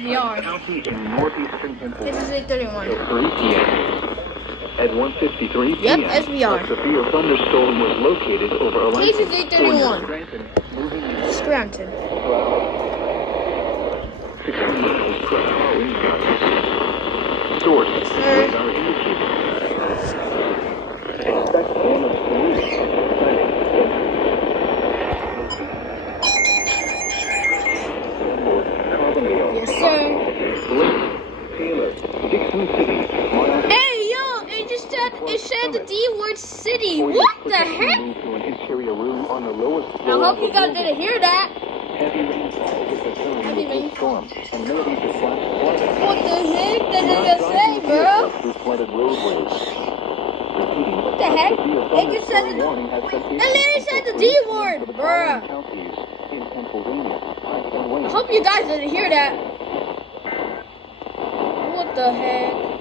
SBR. County in northeastern Pennsylvania. KZZ31. At 3 p.m. At 1:53 p.m. Yep, SBR. A severe thunderstorm was located over Atlantic. KZZ31. Scranton. 16 miles per hour wind gusts. Source radar indicated. Expect damage to Yes, sir. Taylor, Dixon City. Hey, yo, it said the D word city. What the heck? To an interior room on the lowest I floor hope of you the guys building. didn't hear that. Heavy rainfall is occurring Heavy with this storm, and many of the flash flooding. What the heck did I just say, bro? Through flooded roadways. Repeating, What the heck? It just said it. warning has been It literally said the D word, for the bruh. following counties in Pennsylvania. I hope you guys didn't hear that. What the heck?